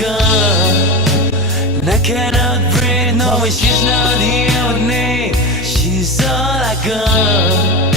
got, and I cannot breathe knowing she's not here with me. She's all I got.